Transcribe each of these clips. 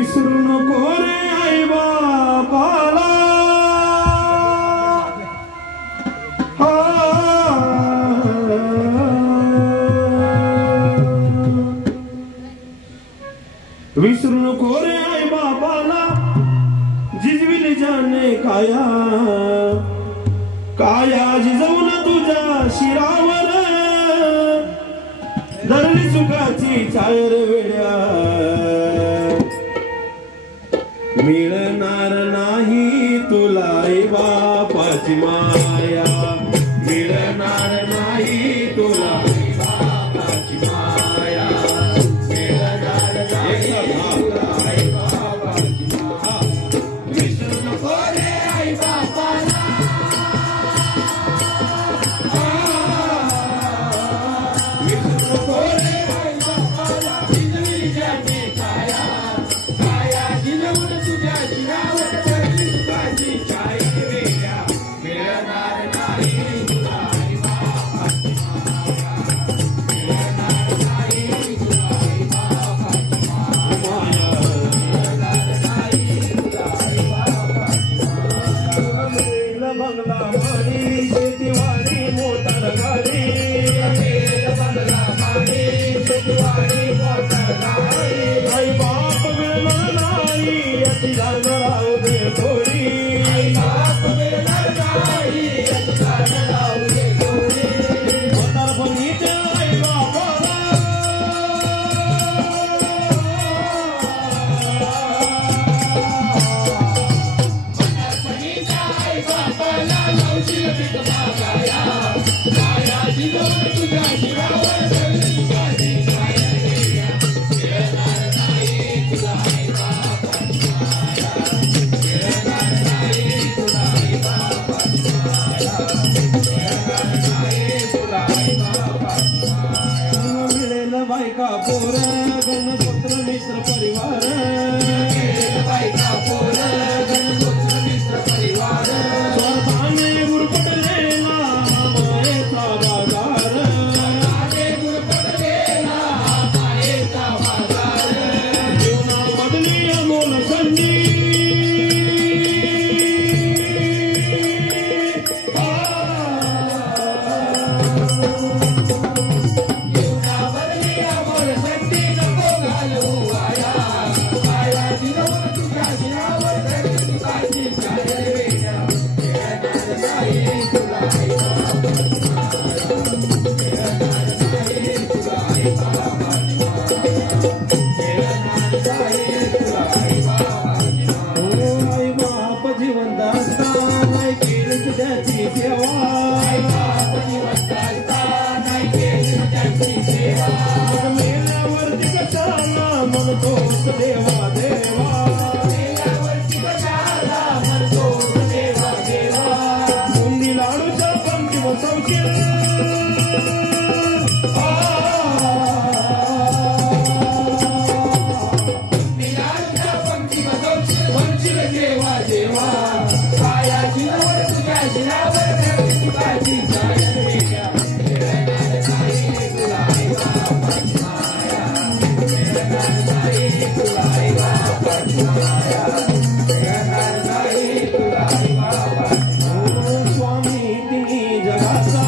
विसरू नको रे आई बापाला विसरू नको रे आई बापाला जिजविले जाणे काया काया जिजवून तुझ्या शिरावर धरली सुखाची छायर वेड्या मिळणार नाही तुला आई बापाची माया मिळणार नाही तुला आई बापाची माया मिळणार नाही तुला आई बापाची माया विसरू नको रे आई बापाला विसरू नको रे आई बापाला जिजवी जाणे काया काया जिजवून तुझ्या शिरावर धरली सुखाची छाया वेड्या मिळणार नाही तुला आई बापाची माया मिळणार नाही तुला आई बापाची माया मिळणार नाही तुला आई बापाची माया बंगला मारी शेतीवाडी मोटर गाडी बंगला मारी शेतीवाडी मोटर गाडी आई बाप मिळणार नाही अति झालं राहू दे थोडी आई बाप मिळणार नाही अति झालं राहू दे थोडी मोटर पण इथे आई बापाला आई बापाला लावशील पीठ मागाया काया जिजवून तुझ्या शिरावर धरली सुखाची छाया वेड्या मिळणार नाही तुला आई बापाची माया मिळणार नाही तुला आई बापाची माया मिळणार नाही तुला आई बापाची माया मिळेल बायका पोर गणपुत्र मित्र परिवार मिळेल बायका पोर गणपुत्र मित्र परिवार स्वार्थाने गुरफटलेला मायेचा बाजार स्वार्थाने गुरफटलेला मायेचा बाजार जीवनामधली अमोल संधी जीवनामधली अमोल संधी नको घालवू वाया काया जिजवून तुझ्या शिरावर धरली सुखाची छाया वेड्या मिळणार नाही तुला आई बापाची माया मिळणार नाही तुला आई बापाची माया मिळणार नाही तुला आई बापाची माया आई बाप जिवंत असता नाही केली तुझ्याची सेवा आई बाप जिवंत असता नाही केली तुझ्याची सेवा मग मेल्यावरती कशाला म्हणतोस देवा देवा मेल्यावरती कशाला म्हणतोस देवा देवा बुंदी लाडूच्या पंक्ती बसवशील बुंदी लाडूच्या पंक्ती बसवशील म्हणशील देवा देवा काया जिजवून तुझ्या शिरावर धरली सुखाची छाया वेड्या मिळणार नाही तुला आई बापाची माया मिळणार नाही तुला आई बापाची माया मिळणार नाही तुला आई बापाची माया स्वामी तिन्ही जगाचा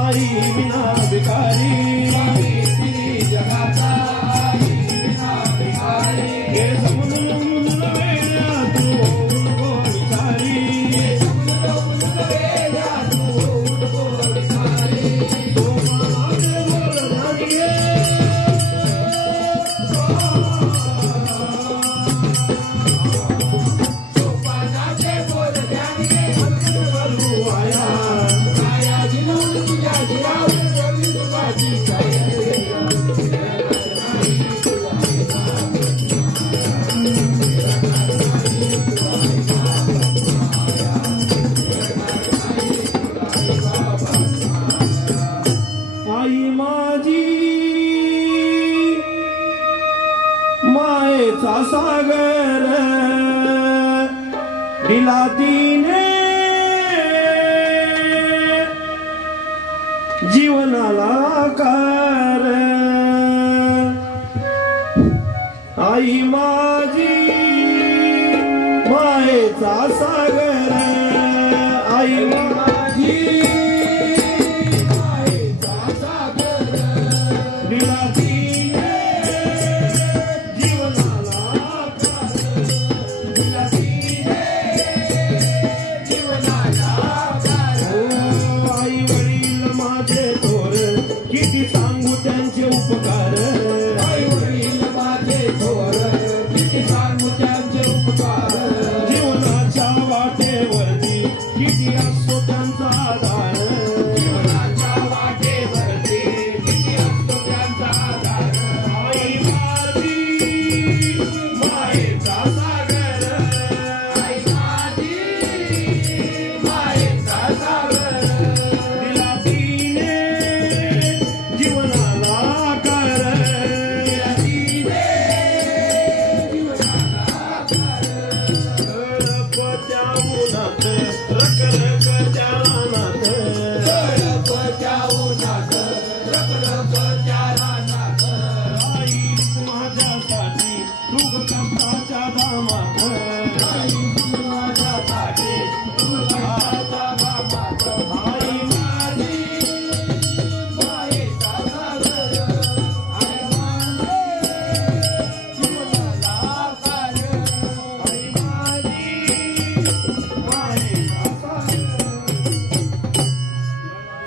आई विना भिकारी स्वामी तिन्ही जगाचा आई विना भिकारी हे समजून वेड्या तू होऊन गोडीसारी हे समजून वेड्या तू होऊन गोडीसारी तो मनाचे बोल झाली सोपानाचे बोल ध्यानी हलू आया काया जिजवून तुझ्या शिरावर धरली सुखाची छाया वेड्या मिळणार नाही तुला आई बापाची माया मिळणार नाही तुला आई बापाची माया मिळणार नाही तुला आई बापाची माया आई माझी मायेचा सागर दिला तिने जीवनाला आकार आई माझी प्रेमाचा सागर आई माझी मायेचा सागर दिला तिने जीवनाला आकार दिला तिने जीवनाला आकार आई वडील माझे थोर किती सांगू त्यांचे उपकार